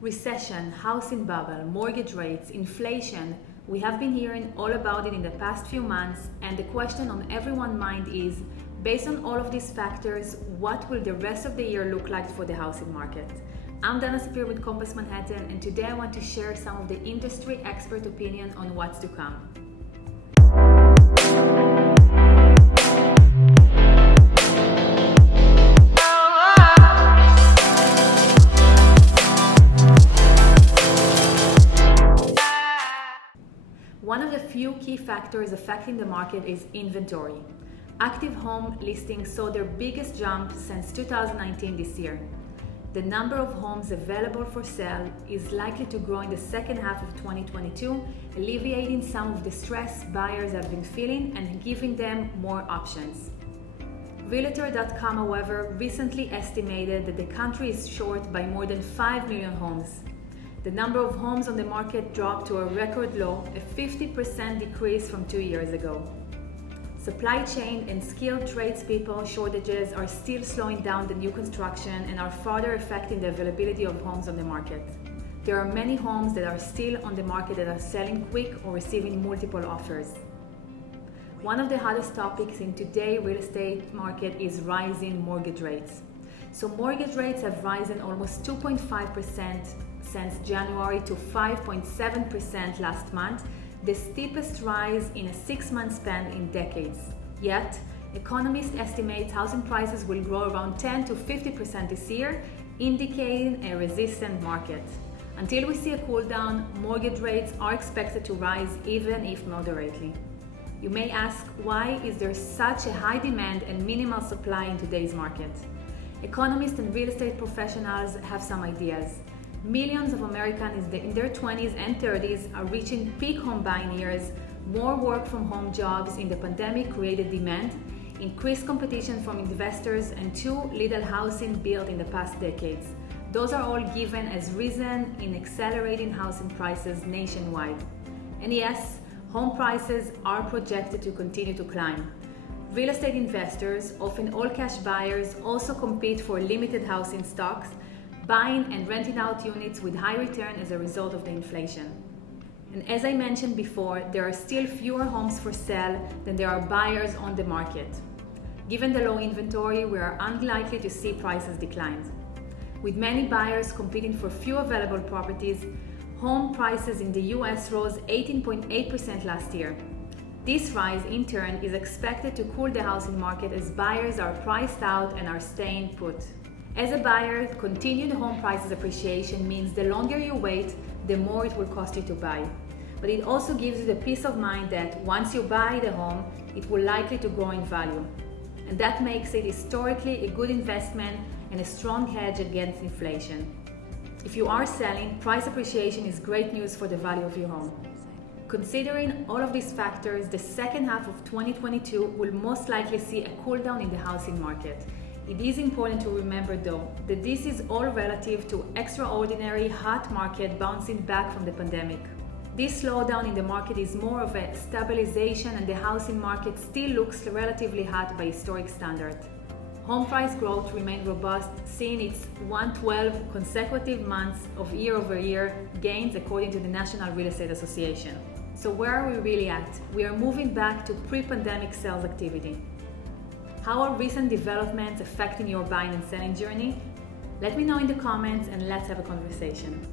Recession, housing bubble, mortgage rates, inflation. We have been hearing all about it in the past few months, and the question on everyone's mind is, based on all of these factors, what will the rest of the year look like for the housing market? I'm Dana Sapir with Compass Manhattan, and today I want to share some of the industry expert opinion on what's to come. One of the few key factors affecting the market is inventory. Active home listings saw their biggest jump since 2019 this year. The number of homes available for sale is likely to grow in the second half of 2022, alleviating some of the stress buyers have been feeling and giving them more options. Realtor.com, however, recently estimated that the country is short by more than 5 million homes. The number of homes on the market dropped to a record low, a 50% decrease from 2 years ago. Supply chain and skilled tradespeople shortages are still slowing down the new construction and are further affecting the availability of homes on the market. There are many homes that are still on the market that are selling quick or receiving multiple offers. One of the hottest topics in today's real estate market is rising mortgage rates. So mortgage rates have risen almost 2.5% since January to 5.7% last month, the steepest rise in a 6-month span in decades. Yet, economists estimate housing prices will grow around 10 to 50% this year, indicating a resistant market. Until we see a cool down, mortgage rates are expected to rise even if moderately. You may ask, why is there such a high demand and minimal supply in today's market? Economists and real estate professionals have some ideas. Millions of Americans in their 20s and 30s are reaching peak home buying years. More work from home jobs in the pandemic created demand, increased competition from investors, and too little housing built in the past decades. Those are all given as reason in accelerating housing prices nationwide. And yes, home prices are projected to continue to climb. Real estate investors, often all cash buyers, also compete for limited housing stocks, buying and renting out units with high return as a result of the inflation. And as I mentioned before, there are still fewer homes for sale than there are buyers on the market. Given the low inventory, we are unlikely to see prices decline. With many buyers competing for few available properties, home prices in the US rose 18.8% last year. This rise, in turn, is expected to cool the housing market as buyers are priced out and are staying put. As a buyer, continued home prices appreciation means the longer you wait, the more it will cost you to buy. But it also gives you the peace of mind that once you buy the home, it will likely to grow in value. And that makes it historically a good investment and a strong hedge against inflation. If you are selling, price appreciation is great news for the value of your home. Considering all of these factors, the second half of 2022 will most likely see a cool down in the housing market. It is important to remember, though, that this is all relative to extraordinary hot market bouncing back from the pandemic. This slowdown in the market is more of a stabilization, and the housing market still looks relatively hot by historic standards. Home price growth remained robust, seeing its 112 consecutive months of year-over-year gains according to the National Real Estate Association. So where are we really at? We are moving back to pre-pandemic sales activity. How are recent developments affecting your buying and selling journey? Let me know in the comments and let's have a conversation.